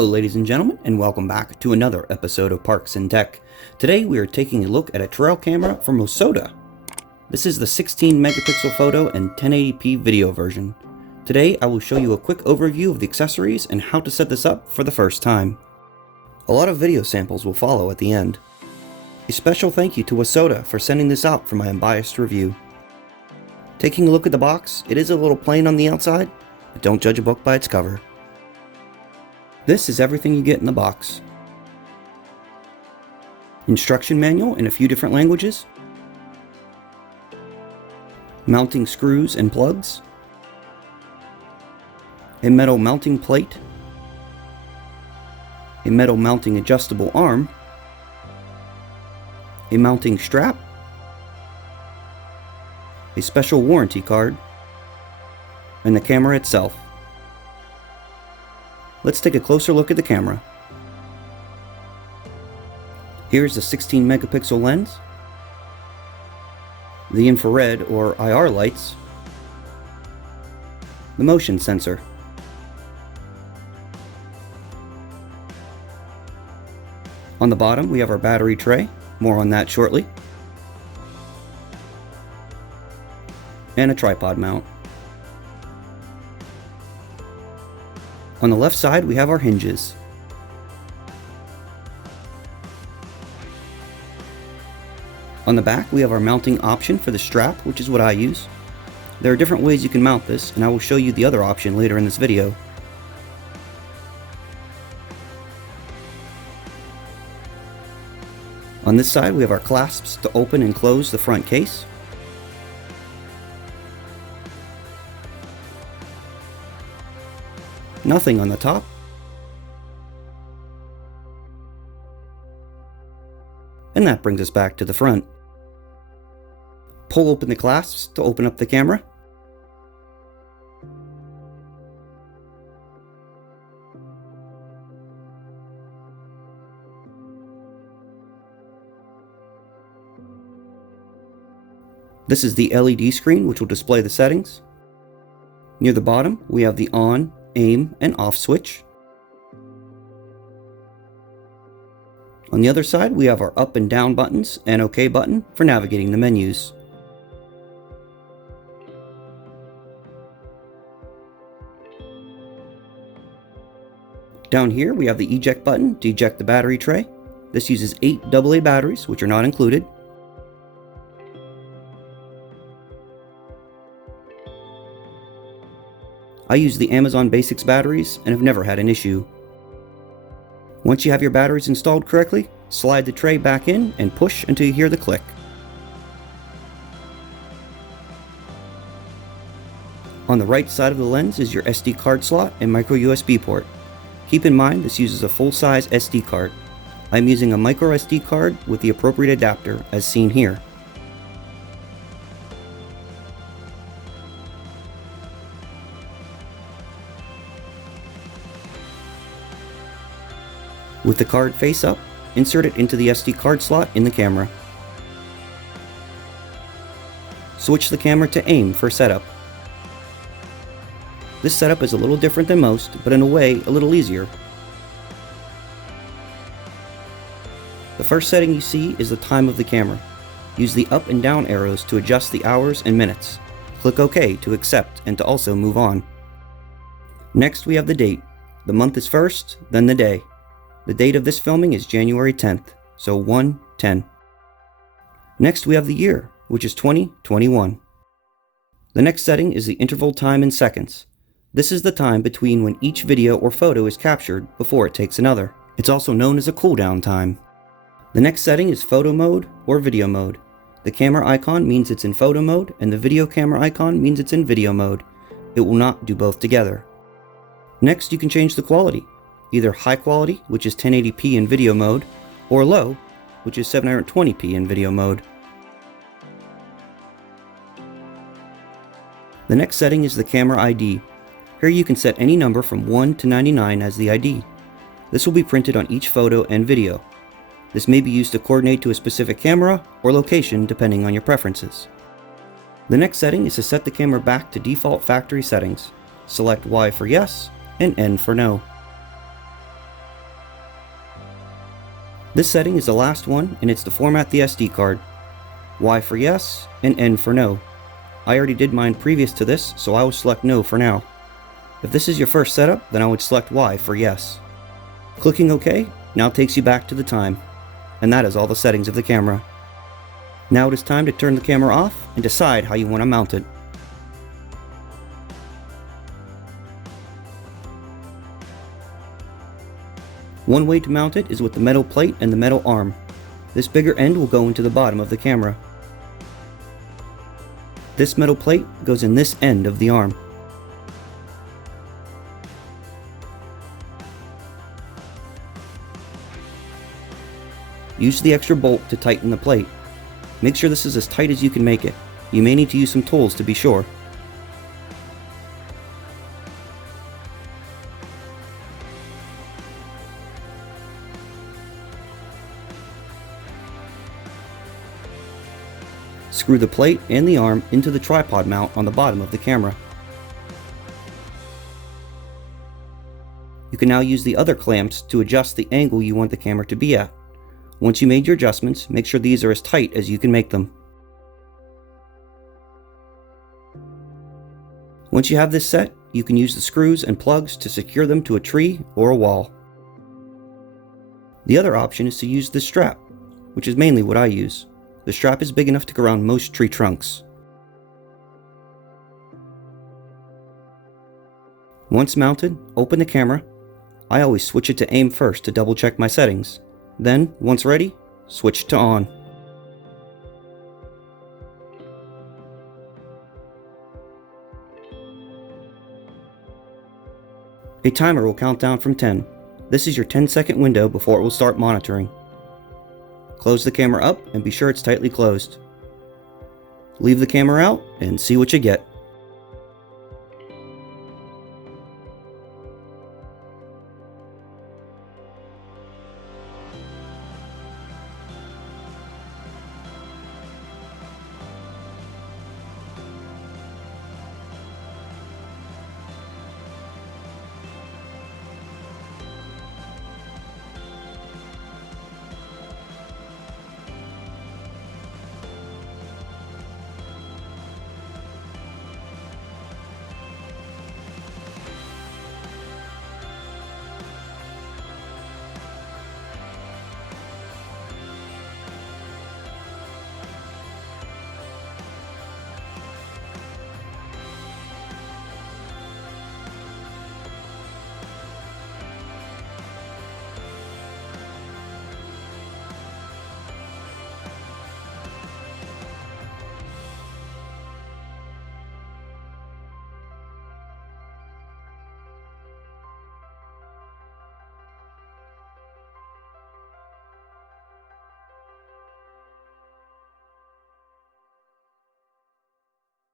Hello ladies and gentlemen, and welcome back to another episode of Parks and Tech. Today we are taking a look at a trail camera from Wosoda. This is the 16 megapixel photo and 1080p video version. Today I will show you a quick overview of the accessories and how to set this up for the first time. A lot of video samples will follow at the end. A special thank you to Wosoda for sending this out for my unbiased review. Taking a look at the box, it is a little plain on the outside, but don't judge a book by its cover. This is everything you get in the box. Instruction manual in a few different languages. Mounting screws and plugs. A metal mounting plate. A metal mounting adjustable arm. A mounting strap. A special warranty card. And the camera itself. Let's take a closer look at the camera. Here's the 16 megapixel lens, the infrared or IR lights, the motion sensor, on the bottom we have our battery tray, more on that shortly, and a tripod mount. On the left side, we have our hinges. On the back, we have our mounting option for the strap, which is what I use. There are different ways you can mount this, and I will show you the other option later in this video. On this side, we have our clasps to open and close the front case. Nothing on the top. And that brings us back to the front. Pull open the clasps to open up the camera. This is the LED screen which will display the settings. Near the bottom we have the on, aim, and off switch. On the other side we have our up and down buttons and OK button for navigating the menus. Down here we have the eject button to eject the battery tray. This uses 8 AA batteries, which are not included. I use the Amazon Basics batteries and have never had an issue. Once you have your batteries installed correctly, slide the tray back in and push until you hear the click. On the right side of the lens is your SD card slot and micro USB port. Keep in mind this uses a full-size SD card. I'm using a micro SD card with the appropriate adapter as seen here. With the card face up, insert it into the SD card slot in the camera. Switch the camera to aim for setup. This setup is a little different than most, but in a way a little easier. The first setting you see is the time of the camera. Use the up and down arrows to adjust the hours and minutes. Click OK to accept and to also move on. Next we have the date. The month is first, then the day. The date of this filming is January 10th, so 1/10. Next we have the year, which is 2021. The next setting is the interval time in seconds. This is the time between when each video or photo is captured before it takes another. It's also known as a cooldown time. The next setting is photo mode or video mode. The camera icon means it's in photo mode and the video camera icon means it's in video mode. It will not do both together. Next you can change the quality. Either high quality, which is 1080p in video mode, or low, which is 720p in video mode. The next setting is the camera ID. Here you can set any number from 1 to 99 as the ID. This will be printed on each photo and video. This may be used to coordinate to a specific camera or location depending on your preferences. The next setting is to set the camera back to default factory settings. Select Y for yes and N for no. This setting is the last one, and it's to format the SD card. Y for yes, and N for no. I already did mine previous to this, so I will select no for now. If this is your first setup, then I would select Y for yes. Clicking OK now takes you back to the time. And that is all the settings of the camera. Now it is time to turn the camera off and decide how you want to mount it. One way to mount it is with the metal plate and the metal arm. This bigger end will go into the bottom of the camera. This metal plate goes in this end of the arm. Use the extra bolt to tighten the plate. Make sure this is as tight as you can make it. You may need to use some tools to be sure. Screw the plate and the arm into the tripod mount on the bottom of the camera. You can now use the other clamps to adjust the angle you want the camera to be at. Once you made your adjustments, make sure these are as tight as you can make them. Once you have this set, you can use the screws and plugs to secure them to a tree or a wall. The other option is to use this strap, which is mainly what I use. The strap is big enough to go around most tree trunks. Once mounted, open the camera. I always switch it to aim first to double check my settings. Then, once ready, switch to on. A timer will count down from 10. This is your 10-second window before it will start monitoring. Close the camera up and be sure it's tightly closed. Leave the camera out and see what you get.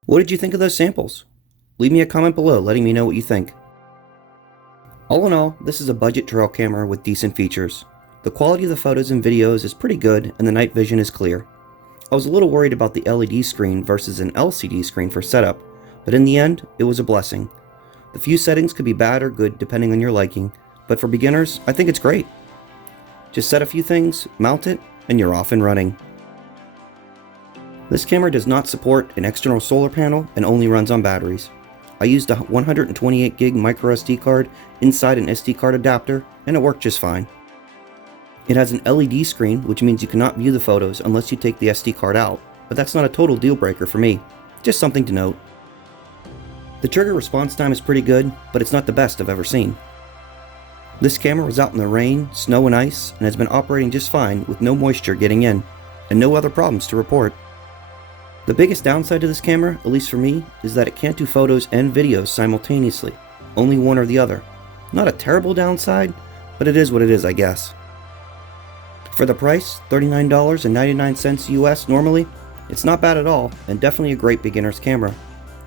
What did you think of those samples? Leave me a comment below letting me know what you think. All in all, this is a budget trail camera with decent features. The quality of the photos and videos is pretty good and the night vision is clear. I was a little worried about the LED screen versus an LCD screen for setup, but in the end, it was a blessing. The few settings could be bad or good depending on your liking, but for beginners, I think it's great. Just set a few things, mount it, and you're off and running. This camera does not support an external solar panel and only runs on batteries. I used a 128 gig micro SD card inside an SD card adapter and it worked just fine. It has an LED screen, which means you cannot view the photos unless you take the SD card out, but that's not a total deal breaker for me, just something to note. The trigger response time is pretty good, but it's not the best I've ever seen. This camera was out in the rain, snow and ice and has been operating just fine with no moisture getting in, and no other problems to report. The biggest downside to this camera, at least for me, is that it can't do photos and videos simultaneously, only one or the other. Not a terrible downside, but it is what it is, I guess. For the price, $39.99 US normally, it's not bad at all, and definitely a great beginner's camera.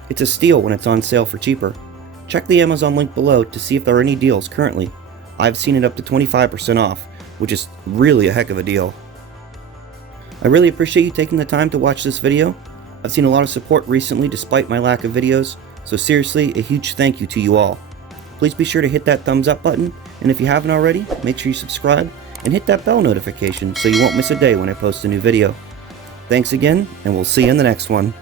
It's a steal when it's on sale for cheaper. Check the Amazon link below to see if there are any deals currently. I've seen it up to 25% off, which is really a heck of a deal. I really appreciate you taking the time to watch this video. I've seen a lot of support recently despite my lack of videos, so seriously, a huge thank you to you all. Please be sure to hit that thumbs up button, and if you haven't already, make sure you subscribe and hit that bell notification so you won't miss a day when I post a new video. Thanks again, and we'll see you in the next one.